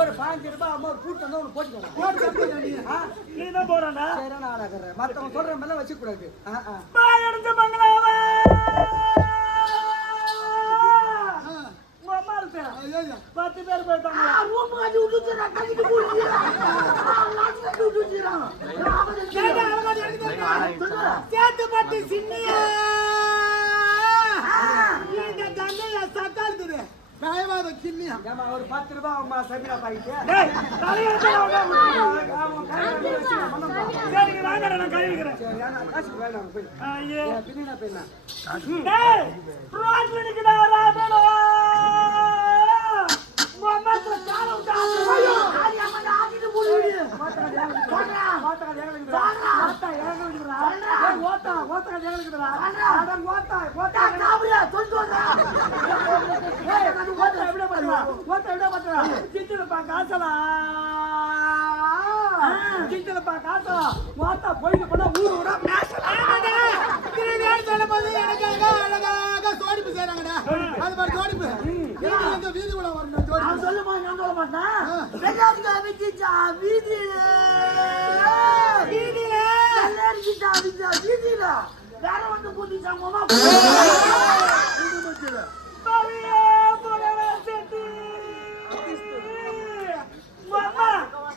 ஒரு 15 ரூபாய் அம்மா ஒரு கூட்டு வந்து ஒன்று போட்டுக்கணும். நீ தான் போறானா? சரி நான் ஆகிறேன். மற்றவங்க சொல்ற மேல வச்சுக்க கூடாது. எடுத்த பங்களாவா 10 பேர் போயிட்டாங்க. ரூம் கட்டி விட்டுறாங்க. கட்டிட்டு போடுறாங்க. சேத்துப்பட்டி சின்னியா இந்த தண்டையா சத்தாடுது. பயவாத கிண்ணியா. ஏமா ஒரு 10 ரூபாய் அம்மா சபினா பாக்கிட்டு. டேய் தலையெடுத்து சரி வாங்கடா நான் கழுவிக்கிறேன். சரி நான் காசு வேணாம் போய். ஐயே பின்ன பேனா. டேய் ரோட்ல நிக்குடா ராபேடா. மம்மத்துல கால விட்டா. ஐயோ ஆடி அம்மா ஆடிட்டு போடுடி. ஓட்டா ஏங்கலுக்குடா. ஓட்டா ஏங்கலுக்குடா. அட ஓட்டா காபியா சொல்லுடா. ஏய் நான் ஓட்டா எப்படிடா பண்றா? ஓட்டா எப்படிடா பண்றா? கிட்டலப்பா காசலா. கிட்டலப்பா காசா. ஓட்டா போயிடு பண்ண ஊரு ஊரா மேஷல. ஆமாடா. கிரேடியா சொல்லும்போது எனக்காக அழகாக சோடிப்பு செய்றாங்கடா. அது பாரு சோடிப்பு. இந்த வீதி உள்ள வரணும் சோடிப்பு. நான் சொல்லுமா நான் சொல்ல மாட்டேன். வெள்ளாங்க வெச்சிச்சா வீதியில. வீதியில. வெள்ளாரிச்சா வீதியில. வேற வந்து கூட்டிச்சாங்கமா. இது மச்சல. பாவியா போறவே செட்டி. மாமா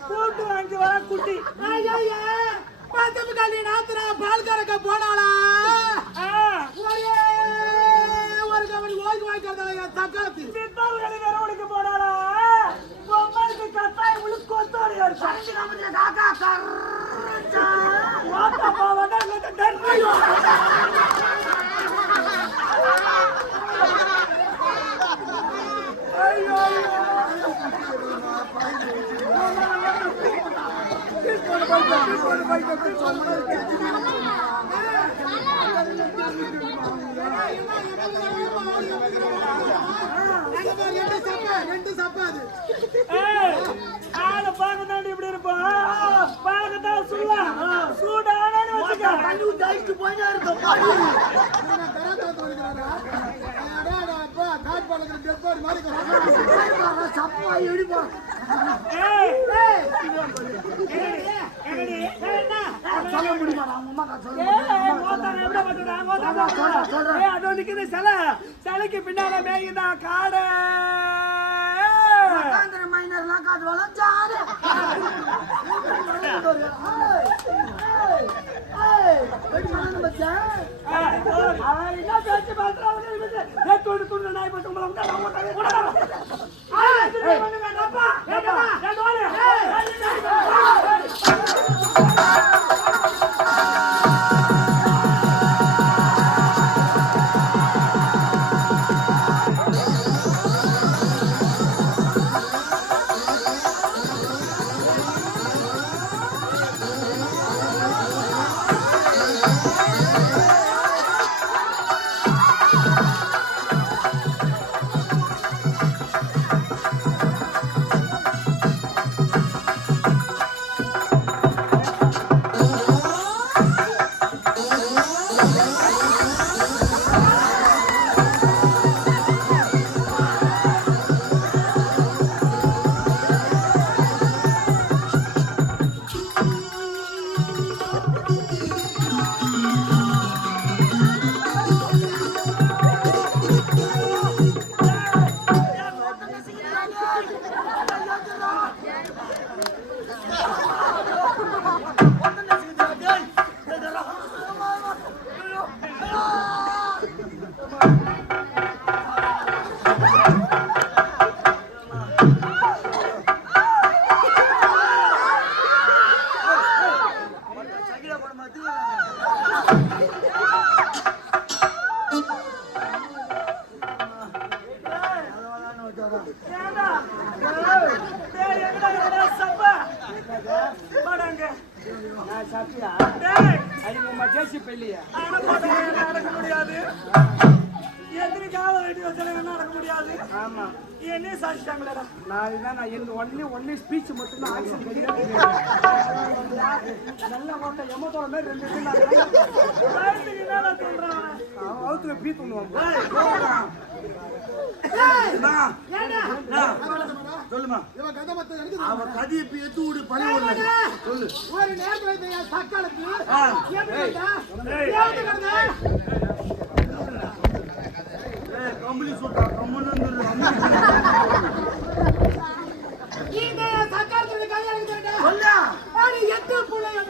கூட்டு வாங்கி வர குட்டி. ஐயா பாத்தம் காலி நாத்ரா பால் கறக்க போனாளா. ஒரு கவனி ஓய் ஓய் கறதல தக்காளத்தி. சித்தாவுகளை வேற ஓடிக்க போனாளா. பொம்மைக்கு கட்டாய் முழு கொத்தோடி ஒரு சண்டி கமதில காக்கா கர்றச்சா. வாடா பாவடா அந்த டர்மையோ. ஐயோ ரெண்டு சப்பாது ஆளை பார்க்கத்தாண்டி இப்படி இருப்போம். பார்க்கத்தான் சொல்ல சூடானு வச்சுக்க. தண்ணி ஊத்தி அடிச்சு போயிட்டே இருக்கும். சப்பா இடிப்பா. சொல்ல முடியுமா? சிலைக்கு பின்னால மேய்தான் காடு. மைனர்லாம் காது வளர்ச்சாரு. என்ன பேச்சு பாத்துறாங்க. நாய் பட்டு நடக்க முடியாது. எத்தனை காலம் வெட்டி வச்சாலும் நடக்க முடியாது. ஆமா என்ன சாதிச்சிட்டாங்களா? நான் ஒன்லி ஸ்பீச் மட்டும்தான் ஆக்சன் நல்லா ஓட்ட எமத்தோட மாதிரி 2 சொல்றான். சோத்துல பீ தூண்டுவாங்க. சொல்லுமா அவ கதையை இப்ப எத்து விடு பணி சொல்லு. ஒரு நேரத்துல சக்காலத்து கம்பளி சுட்டா கம்மன் சக்காலத்து கல்யாணம் சொல்ல 8 பிள்ளைங்க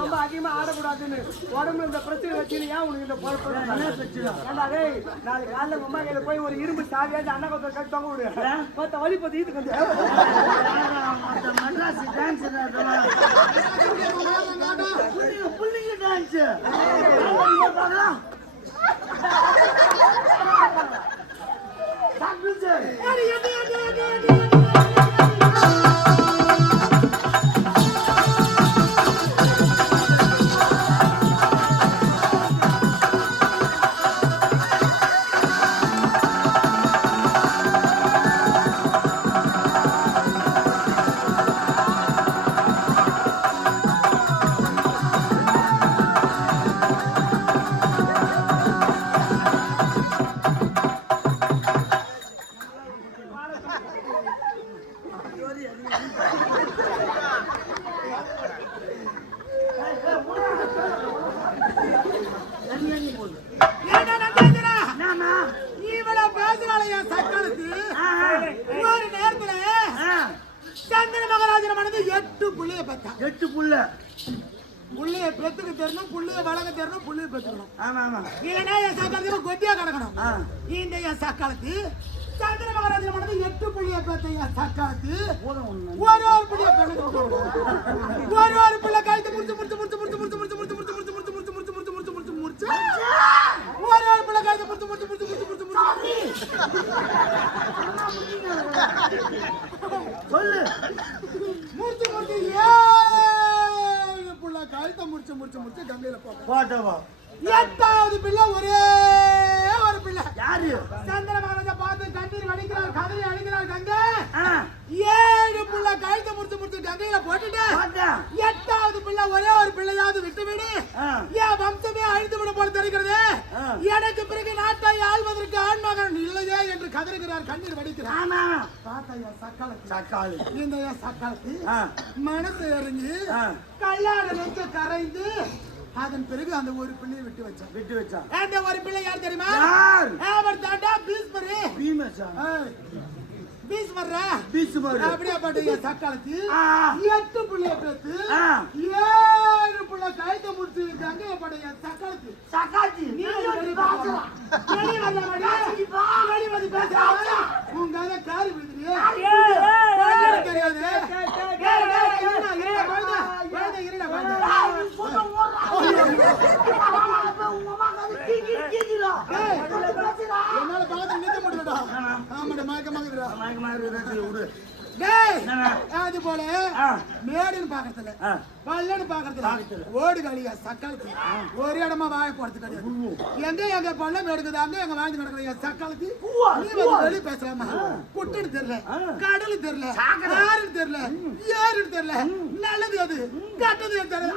ரொம்ப அதிகமா ஆடக்கூடாதுன்னு உடம்புல இந்த பிரச்சனை வச்சு ஏன் உனக்கு இந்த பொறுப்பு நாளைக்கு காலைல அம்மா கையில போய் ஒரு இரும்பு சாவியாச்சு அண்ணா கொத்த கட்டி தொங்க விடு மொத்த வழி பத்தி இது கொஞ்சம் மெட்ராஸ் டான்ஸ் புள்ளிங்க டான்ஸ் புள்ளைய பெத்துக்கு தெரியணும், புள்ளைய வளர்க்க தெரியணும், புள்ளைய பெத்துக்கணும். ஆமா ஆமா. இல்லைன்னா என் சக்காலத்துல கொட்டியா கிடக்கணும். இந்த என் சக்காலத்து சந்திர மகாராஜன் பண்ணது 8 புள்ளைய பெத்த என் சக்காலத்து ஒரு புள்ளைய பெண்ணு ஒரு புள்ளை கழுத்து முடிச்சு முடிச்சு முடிச்சு முடிச்சு முடிச்சு முடிச்சு முடிச்சு முடிச்சு முடிச்சு முடிச்சு முடிச்சு முடிச்சு முடிச்சு முடிச்சு முடிச்சு முடிச்சு ஒரு புள்ளை கழுத்து முடிச்சு முடிச்சு முடிச்சு முடிச்சு முடிச்சு சொல்லு முடிச்சு முடிச்சு கழுத்தை முடிச்சு முடிச்சு முடிச்சு கங்கையில போட்டவா 8வது பிள்ளை ஒரே ஒரு பிள்ளை யாரு சந்திர மகாராஜா பார்த்து கண்ணீர் வடிக்கிறார் கதறி அடிக்கிறார் கங்கை 7 பிள்ளை கழுத்தை முடிச்சு முடிச்சு கங்கையில போட்டுட்டு 8வது பிள்ளை ஒரே ஒரு பிள்ளையாவது விட்டு விடு ஏன் வம்சமே அழிந்து விட போல தெரிகிறது எனக்கு பிறகு நாட்டை ஆள்வதற்கு ஆண்மகன் இல்லையே என்று கதறுகிறார் கண்ணீர் வடிக்கிறார் தாத்தா சக்காலு இந்த சக்காலத்து மனசு எறிஞ்சு கல்யாணம் வச்சு கரைந்து அதன் பிறகு அந்த ஒரு பிள்ளையை விட்டு வச்சான் அந்த ஒரு பிள்ளை யார் தெரியுமா அவர் தாண்டா பீஸ்மர் அப்படியே பாட்டு சக்காலத்து 8 பிள்ளைய பேத்து 7 பிள்ளை கைத்த முடிச்சு கங்கைய படைய சக்காலத்து சக்காச்சி நீ வந்து பேசுறா உங்க காரி விடுறியே தெரியாது என்னால பாத்து நிக்க முடியலடா ஆமாடா மயக்கமாகுதுடா அது போல மேடுன்னு பாக்கறதுல பல்லன்னு பாக்கறதுல ஓடு காலியா சக்காலத்தி ஒரு இடமா வாய போறது கிடையாது எங்க பல்லம் எடுக்குது அங்க எங்க வாழ்ந்து கிடக்குற சக்காலத்தி நீ வந்து வெளியே பேசலாமா புட்டுன்னு தெரியல கடலு தெரியல ஆறுன்னு தெரியல ஏறுன்னு தெரியல நல்லது அது கட்டது தெரியல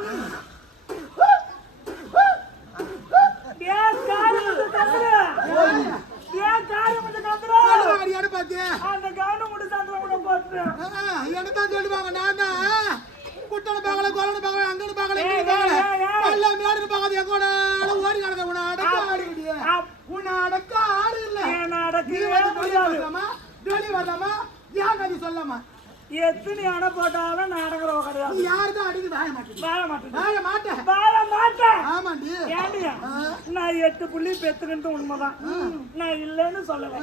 சொல்லுவாங்க நான் தான் குட்டனை பாக்கல கொலனை பாக்கல அங்கன்னு பாக்கல எல்லாம் மேடு பாக்காது எங்கோட ஓடி கிடக்க உன்னை அடக்க ஆடு உன்னை அடக்க ஆடு இல்ல வெளியே வரலாமா ஏன் கதை சொல்லாமா எத்தனை அணை போட்டாலும் நான் அடங்குறவ கிடையாது யாருதான் அடிக்கு வாய மாட்டேன் ஆமாண்டி ஏண்டியா நான் 8 புள்ளி பெத்துக்கிட்டு உண்மைதான். நான் இல்லைன்னு சொல்லல.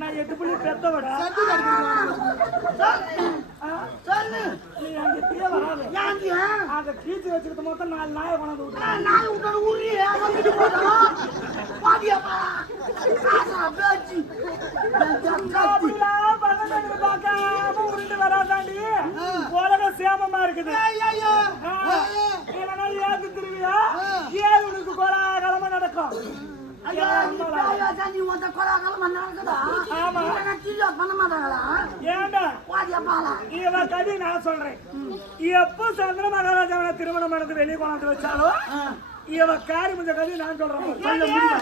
நான் 8 புள்ளி பெத்த விட நீ அங்க தீய வராது. அத கீச்சு வச்சுக்கிட்டு மொத்தம் 4 நாயை கொண்டாந்து விட்டு நாய் விட்டு ஊறி வந்துட்டு போறோம். பாதியாப்பா சாசாச்சு பார்க்காம உருண்டு வராதாண்டி உலக சேமமா இருக்குது. ஏத்து திருவியா ஏன் உனக்கு கோலாகலமா நடக்கும். இவ கதி நான் சொல்றேன். எப்ப சந்திர மகாராஜாவை திருமணம் நடந்து வெளியே கொண்டாந்து வச்சாலும் இவ காரி முஞ்ச கதை நான் சொல்றேன்.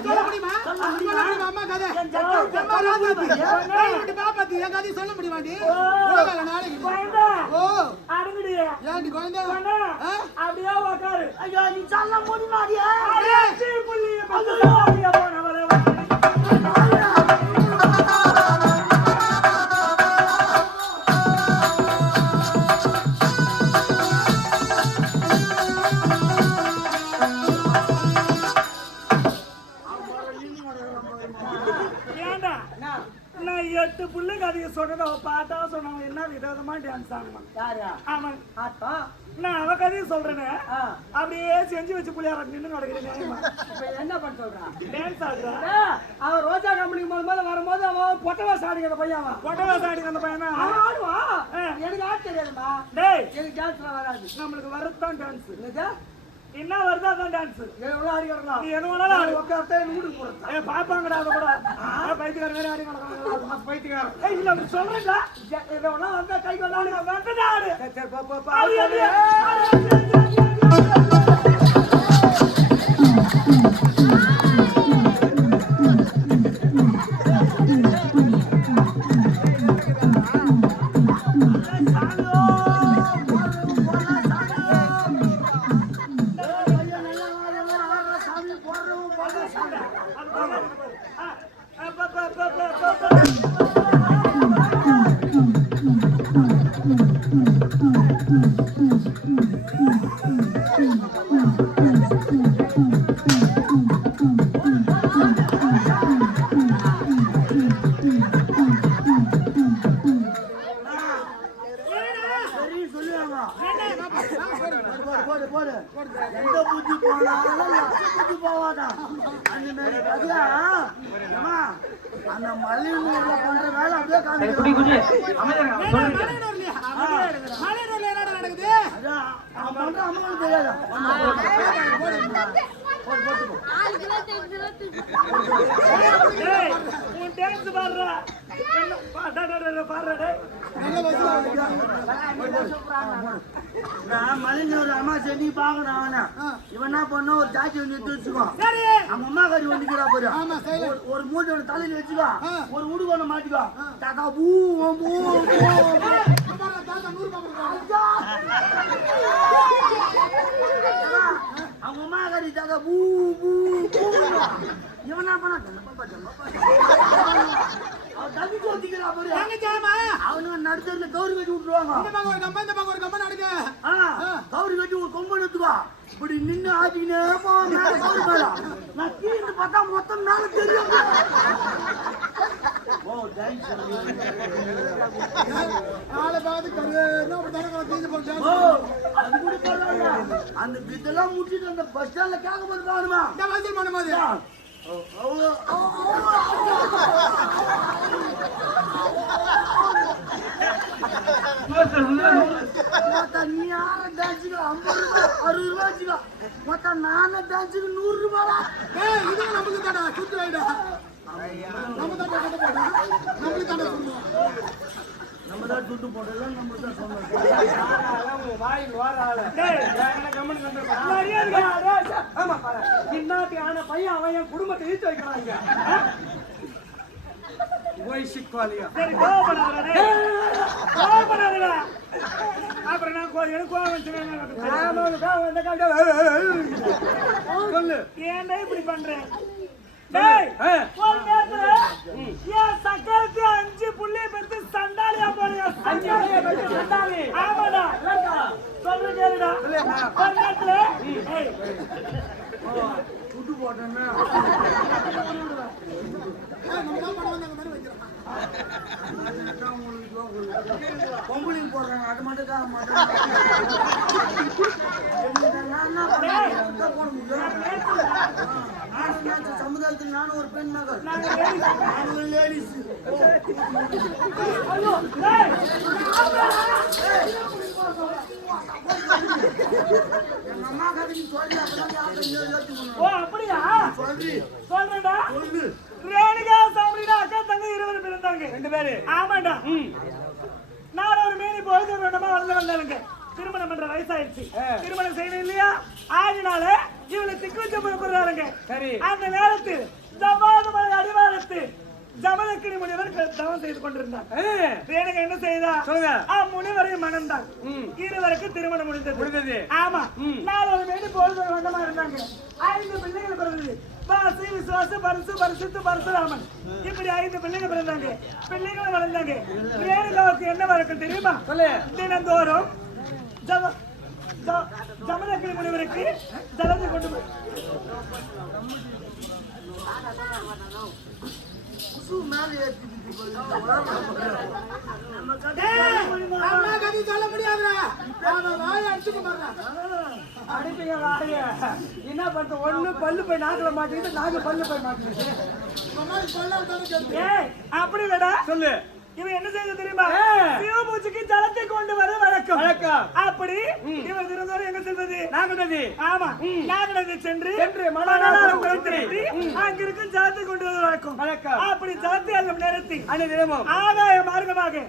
சொல்ல முடியுமா? அம்மா கதை பாப்பாத்தி என் கதை சொல்ல முடியுமாண்டி? அடங்குடியா ஏன்டி குழந்தை அப்படியே உக்காரு. ஐயோ நீ சொல்ல முடியுமாடியா? நான் 8 புள்ளைக்கு அதிக சொன்னதை பாட்டா சொன்னவங்க என்ன விதவிதமா டான்ஸ் ஆகணும். நான் அவ கதையை சொல்றேன்னு அப்படியே செஞ்சு வச்சு புள்ளியார நின்று நடக்கிறேன். என்ன பண்ண சொல்றான்? டான்ஸ் ஆடுறான். அவன் ரோஜா கம்பெனிக்கு முதல்ல வரும்போது அவன் பொட்டவாசம் ஆடிக்கிற பையன். பொட்டவாசம் ஆடிக்கிற அந்த பையனா ஆடுவான். எனக்கு ஆட தெரியாதுமா. டேய் எனக்கு டான்ஸ்ல வராது. நம்மளுக்கு வரதுதான் டான்ஸ். என்னது? என்ன வருதா தான் டான்ஸ். எவ்வளவு ஆடிக்கலாம். நீ என்ன வேணாலும் ஆடு. உட்கார்த்தே மூடுக்கு போறது. ஏ பாப்பாங்கடா அத கூட. பைத்தியக்கார வேற ஆடி நடக்கறாங்க. பைத்தியக்கார. ஏய் இல்ல அப்படி சொல்றேன்டா. இதெல்லாம் வந்தா கை கொண்டாடுங்க. வந்தடா ஆடு. சரி போ. எந்த புத்தி போனாலும் புத்தி போவாதான். அந்த மாதிரி கதையா அந்த மலையூர்ல பண்ற வேலை அப்படியே காமிக்கிறேன். அவன் பண்ற அம்மாவுக்கு தெரியாதா? மலைஞ்சூர் அம்மா செடி பாக்கணும். அவன இவன் என்ன பண்ண ஒரு ஜாக்கி வந்து எடுத்து வச்சுக்கோ. அவங்க அம்மா கறி வந்துக்கிறா போது ஒரு மூட்டை தலையில வச்சுக்கோ. ஒரு உடுக்கொண்டு மாட்டிக்கோ. தாத்தா பூ பூ அவங்க அம்மா கறி தாத்தா பூ பூ இவன் என்ன பண்ண தம்பி தோத்திக்கிறா போது அவனுங்க நடுத்தல கௌரி கட்டி விட்டுருவாங்க. கௌரி கட்டி ஒரு கொம்பு எடுத்துக்கோ. இப்படி நின்று ஆட்டிக்கினே போவாங்க. கௌரி மேல நான் கீழே பார்த்தா மொத்தம் மேல தெரியும். அந்த இதெல்லாம் முடிச்சுட்டு அந்த பஸ் ஸ்டாண்ட்ல கேட்க போது காணுமா பண்ணும்போது நீ யார டான்ஸுக்கு 50 ரூபாய் 60 ரூபாய் வச்சுக்கோ. மொத்தம் நானே டான்ஸுக்கு 100 ரூபாயா? இது நமக்கு தாடா சுத்து வைடா. நம்ம தான் கட்ட போடா. நமக்கு தாடா சொல்லுவோம். நம்ம தான் துட்டு போடல. நம்ம தான் சொன்னோம். வாய் வாரால. டேய் நான் கமெண்ட் பண்றேன். மரியாதை ஆமா பாரு. இன்னாட்டி ஆன பையன் அவன் என் குடும்பத்தை ஈத்து வைக்கறாங்க. ஓய்சிக்வாலியா. சரி கோபப்படாதடா டேய். கோபப்படாதடா. அப்புறம் நான் எனக்கு கோபம் வந்துச்சு. ஆமாங்க கோபம் வந்த காண்ட. சொல்லு. ஏன்டா இப்படி பண்ற? டேய் ஒரு நேரத்துல ஏன் சக்கரத்து 5 புள்ளி பெத்து சண்டாலியா போறியா? சண்டாலி. ஆமாடா. சொல்ற கேளுடா. ஒரு நேரத்துல ஏய் போட்டேன்னா பொம்பளையும் போடுறாங்க அது மட்டும் தான் மாட்டேன் போட முடியும் சமுதாயத்தில் நானும் ஒரு பெண் மகள் நானும் லேடிஸ் எங்க அம்மா கதைக்கு சொல்லி அப்படியா சொல்லி சொல்றேன்டா சொல்லு ரேணுகா சாமிடா அக்கா தங்க 20 பேர் இருந்தாங்க 2 பேரு ஆமாடா நான் ஒரு மேனி பொழுது ரெண்டமா வந்தாங்க திருமணம் பண்ற வயசாயிடுச்சு திருமணம் செய்யணும் இல்லையா ஆகினால இவளை திக்கு போடுறாருங்க சரி அந்த நேரத்தில் ஜமாதமலை அடிவாரத்து ஜமதக்கினி முனிவர் தவம் செய்து கொண்டிருந்தார் ரேணுகா என்ன செய்தா முனிவரை மணந்தார் இருவருக்கு திருமணம் முடிந்தது ஆமா நான் ஒரு மேனி பொழுது ரெண்டமா இருந்தாங்க 5 பிள்ளைகள் பிறந்தது வாசி விசுவாச பரிசு பரிசுத்து பரசுராமன் இப்படி 5 பிள்ளைங்க பிறந்தாங்க பிள்ளைகளை வளர்ந்தாங்க ரேணுகாவுக்கு என்ன வழக்கம் தெரியுமா தினந்தோறும் ஜமதக்கினி முனிவருக்கு ஜலத்தை கொண்டு போய் என்ன பண்ற ஒண்ணு பல்லு போய் நாக்குல மாட்டிக்கிட்டு நாக்கு பல்லு போய் மாட்டிக்கிட்டு அப்படி இல்லடா சொல்லு இவன் என்ன செய்ய தெரியுமா சிவபூஜைக்கு ஜலத்தை கொண்டு வர வழக்கம் அப்படி இவன் தினந்தோறும் எங்க செல்வது நாகநதி ஆமா நாகநதி சென்று அங்கிருக்கும் ஜலத்தை கொண்டு வர வழக்கம் அப்படி ஜலத்தை அங்கும் நிறுத்தி ஆதாய மார்க்கமாக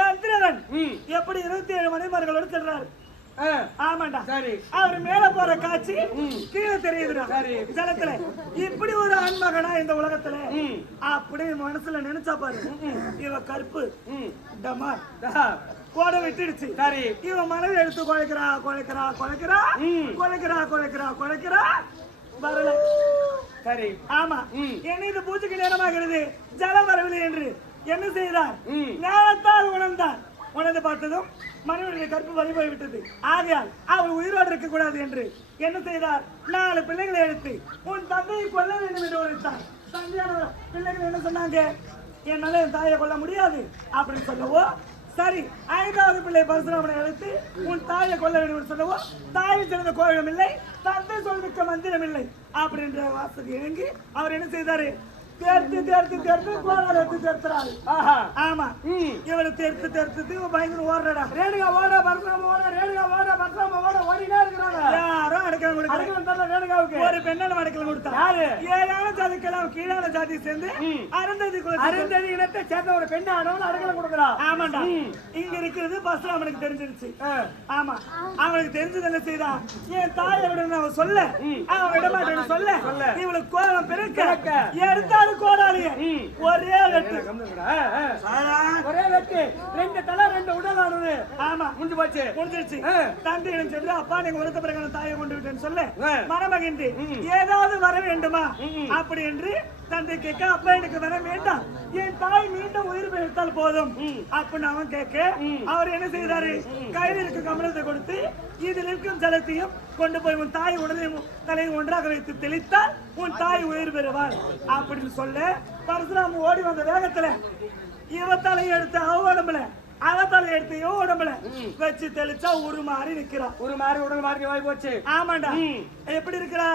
கந்திரவன் எப்படி 27 மணிமார்களோடு செல்றாரு ஆமாண்டா சரி அவர் மேல போற காட்சி கீழே தெரியுதுடா ஜலத்துல இப்படி ஒரு ஆண்மகனா இந்த உலகத்துல அப்படி மனசுல நினைச்சா பாரு இவ கருப்பு டமா கோட விட்டுடுச்சு சரி இவ மனதை எடுத்து குழைக்கிறா வரல சரி ஆமா என்ன இது பூஜைக்கு நேரமாகிறது ஜலம் வரவில்லை என்று என்ன செய்தார் நேரத்தால் உணர்ந்து பார்த்ததும் மனைவியுடைய கற்பு வழி போய்விட்டது ஆகையால் அவள் உயிரோடு இருக்க கூடாது என்று என்ன செய்தார் 4 பிள்ளைகளை எடுத்து உன் தந்தையை கொல்ல வேண்டும் என்று உரைத்தார் தந்தையான பிள்ளைகள் என்ன சொன்னாங்க என்னால என் தாயை கொல்ல முடியாது அப்படின்னு சொல்லவோ சரி 5வது பிள்ளை பரசுராமனை அழைத்து உன் தாயை கொல்ல வேண்டும் என்று சொல்லவோ தாயை சிறந்த கோவிலும் இல்லை தந்தை சொல்மிக்க மந்திரம் இல்லை அப்படின்ற வாசல் இறங்கி அவர் என்ன செய்தாரு தேர்த்து கோடால எடுத்து தேர்த்துறாரு ஆமா இவனை தேர்த்து பயங்கர ஓடுறடா ரேணுகா ஓட பரசுராம ஓட ரேணுகா ஓட பரசுராம ஓட ஓடினே இருக்கிறாங்க யாரும் அடைக்கலம் ரேணுகாவுக்கு ஒரு பெண்ணாலும் அடைக்கலம் கொடுத்தா யாரு 7ஆன ஜாதிக்கெல்லாம் கீழான ஜாதி சேர்ந்து அருந்ததி இனத்தை சேர்ந்த ஒரு பெண்ணை ஆனவன் அடைக்கலம் கொடுக்குறா ஆமாண்டா இங்க இருக்கிறது பரசுராமனுக்கு தெரிஞ்சிருச்சு ஆமா அவனுக்கு தெரிஞ்சது என்ன செய்தான் என் தாயை விட அவன் சொல்ல அவன் விடமாட்டேன்னு சொல்ல இவளுக்கு கோபம் பிறக்க எடுத்தா கோடாலிய ஒரே வெட்டு 2 தலை 2 உடலானது ஆமா முடிஞ்சிருச்சு தந்தையிடம் சென்று அப்பா நீங்க உரத்த பிறகு தாயை கொண்டு விட்டேன்னு சொல்ல மணமகின்றி ஏதாவது வர வேண்டுமா அப்படி என்று தந்தை கேட்க அப்பா எனக்கு வர வேண்டாம் என் தாய் மீண்டும் உயிர் பெற்றால் போதும் அப்படின்னு அவன் கேட்க அவர் என்ன செய்தாரு கையில் இருக்க கமலத்தை கொடுத்து இதில் இருக்கும் ஜலத்தையும் கொண்டு போய் உன் தாய் உடலையும் தலையும் ஒன்றாக வைத்து தெளித்தால் உன் தாய் உயிர் பெறுவாள் அப்படின்னு சொல்ல பரசுராம ஓடி வந்த வேகத்துல இவ தலையை எடுத்து அவ உடம்புல அவத்தால எடுத்தையோ உடம்புல வச்சு தெளிச்சா உருமாறி நிக்கிறான் உருமாறி உடல் மாறி வாய் போச்சு ஆமாண்டா எப்படி இருக்கிறா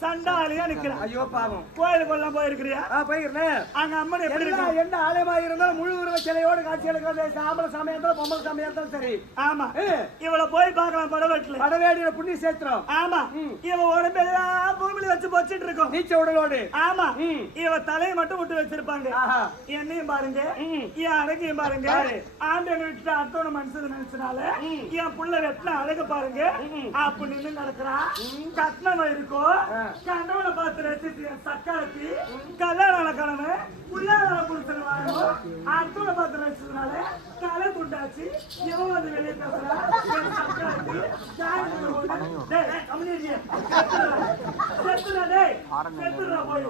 சண்டாலியா நிக்கிறா ஐயோ பாவம் கோயிலுக்கு எல்லாம் போயிருக்கிறியா போயிருந்தேன் அங்க அம்மன் எப்படி இருக்கா எந்த ஆலயமா இருந்தாலும் முழு உருவ சிலையோடு காட்சி எடுக்கிறது ஆம்பளை சாமியா இருந்தாலும் பொம்பளை சாமியா இருந்தாலும் சரி ஆமா இவளை போய் பார்க்கலாம் படவேடியில புண்ணிய சேத்திரம் ஆமா இவ உடம்பெல்லாம் பூமியில வச்சு போச்சுட்டு இருக்கும் நீச்ச உடலோடு ஆமா இவ தலையை மட்டும் விட்டு வச்சிருப்பாங்க என்னையும் பாருங்க என் அழகையும் பாருங்க விட்டு அத்தோட மனுஷன் நினைச்சனால என் புள்ள வெட்டின அழக பாருங்க அப்படின்னு நடக்கிறான் கட்னம் இருக்கும் கண்டவனை பார்த்து ரசித்து சக்காலத்தி கல்யாண கணவன் புள்ளாத புருஷன் வாங்கணும் அத்தோட பார்த்து ரசிச்சதுனால தலை துண்டாச்சு இவன் வந்து வெளியே பேசுறான் சக்காலத்தி செத்துடா போய்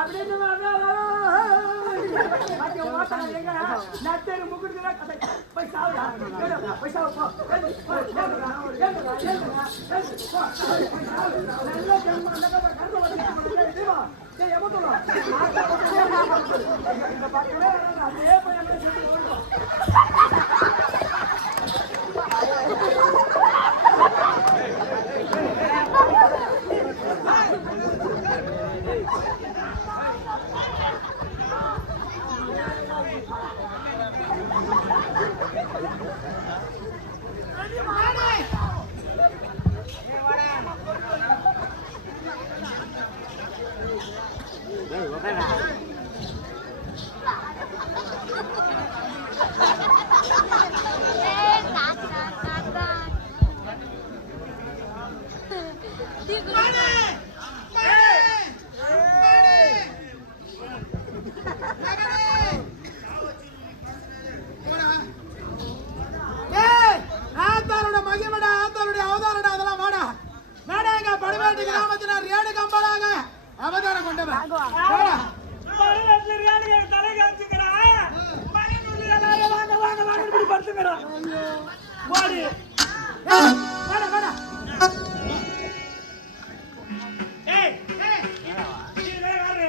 அப்படின்னு நத்தேரு முக்குடுதுல போய் சாவுடா போய் சாவு போ நல்ல ஜென்மம் அந்த கண்ணு வந்து தேவா ஏய் எமோடா இந்த பக்கமே அதே போய் நம்ம சுத்தி போறோம் அவதாரம் கொண்டவன் தலை காமிச்சுக்கிறான் வாங்க வாங்க வாங்க இப்படி படுத்துக்கிறான் வாடி வேணா வேணா ஏய் இதுல யாரு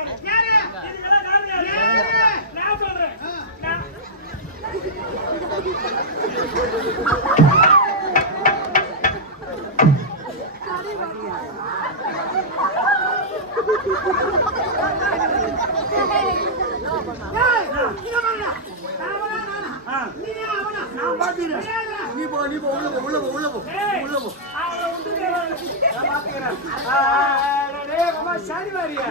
நான் சொல்றேன் நீ போ உள்ள போ சாரி மாரியா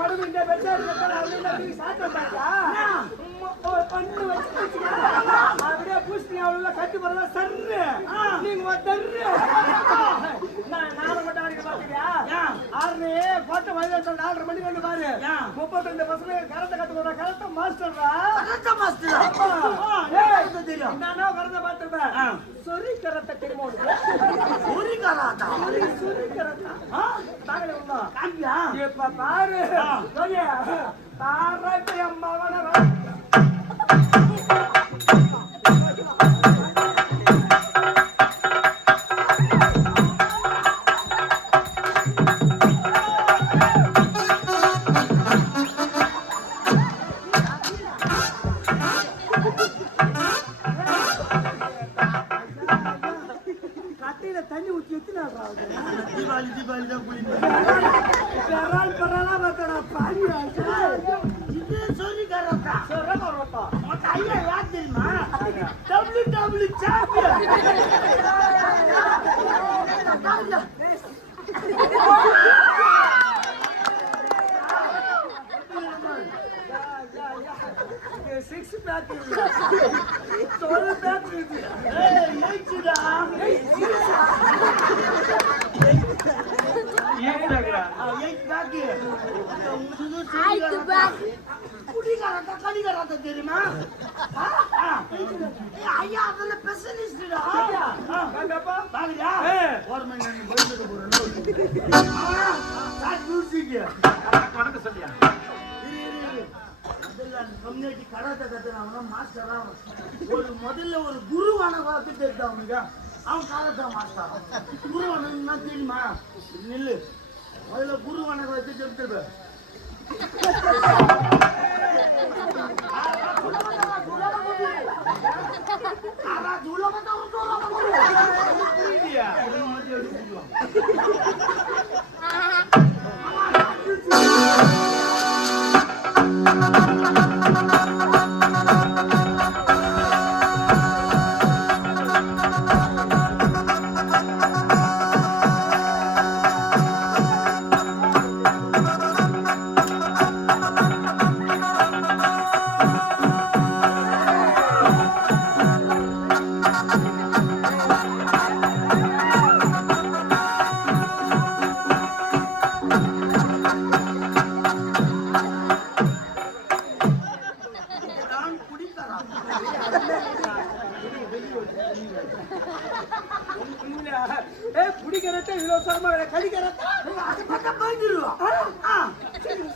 உடம்பு இந்த பெற்றாரு அப்படியே பூசணி அவ்வளோ கட்டி போறதா சர்ரு நீங்க தர்ரு நாலு மட்டும் அடிக்க பாத்துக்கியா ஆறு கோட்டை வயது 4:30 மணிக்கு வந்து பாரு 32 பசங்க கரத்தை கத்துக்கோட கரத்தை மாஸ்டர்ரா தெரியும் நானோ கரத்தை பாத்துருப்பேன் சொரி கரத்தை தெரியுமா சொரி கராத்தா இப்ப பாரு பாராட்டு அம்மாவன தண்ணி ஊற்றி எத்தினா தீபாவளி தான் குளிப்பேன் பரவாயில்ல பார்த்தா பாடி இது சொல்லி கரோட்டா உனக்கு ஐயா யார் தெரியுமா WWE சாம்பியன் சிக்ஸ் பேக் சொல்லு பேக் தெரியுமா ஐயா அதெல்லாம் ஸ்பெஷலிஸ்டா கம்யூனிட்டி கராத்தே கத்துறாங்க மாஸ்டரா ஒரு முதல்ல ஒரு குருவான கத்து தெரிஞ்ச அவனுக்கு அவன் கராத்தே மாஸ்டர் குருவானா தெரியுமா நில்லு முதல்ல குருவான கத்து தெரிஞ்சு குடிக்கிறத இவ்வளவு சரமா கடிக்கிறதா அது பக்கம் போயிடுவா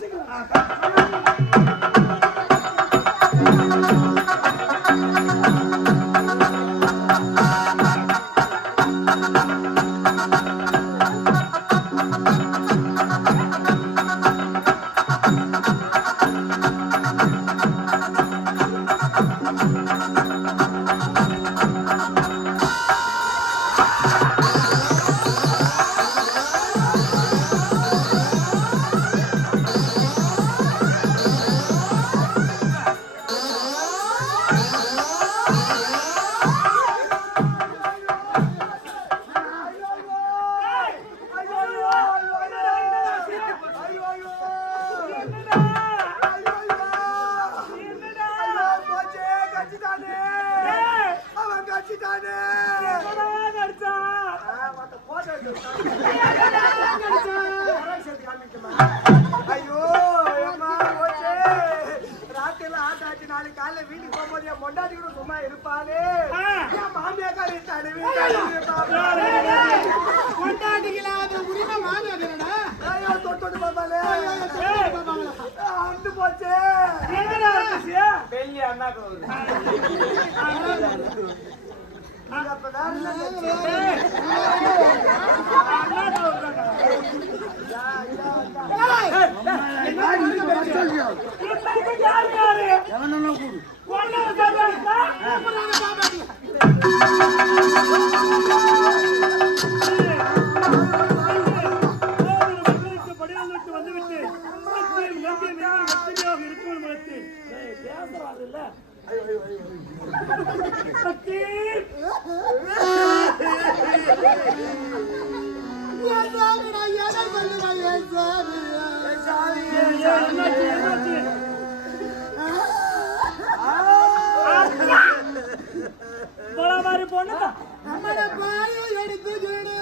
சீக்கிரம் ஐயோ அம்மா போச்சே ராத்திரில ஆட்டாச்சு நாளைக்கு காலைல வீட்டுக்கு போகும்போது என் பொண்டாட்டி கூட சும்மா இருப்பாளே என் மாமியாக்காரி தடவி கொண்டாடிக்கலாத உரிமை மாமியாதுடா. ஐயோ தொட்டு பாப்பாளே அந்து போச்சே என்னடா ஆச்சு வெள்ளி அண்ணாக்கு வருது அப்பதான் மாதிரி பொண்ணு நம்மள பாய எடுத்துக்கிடு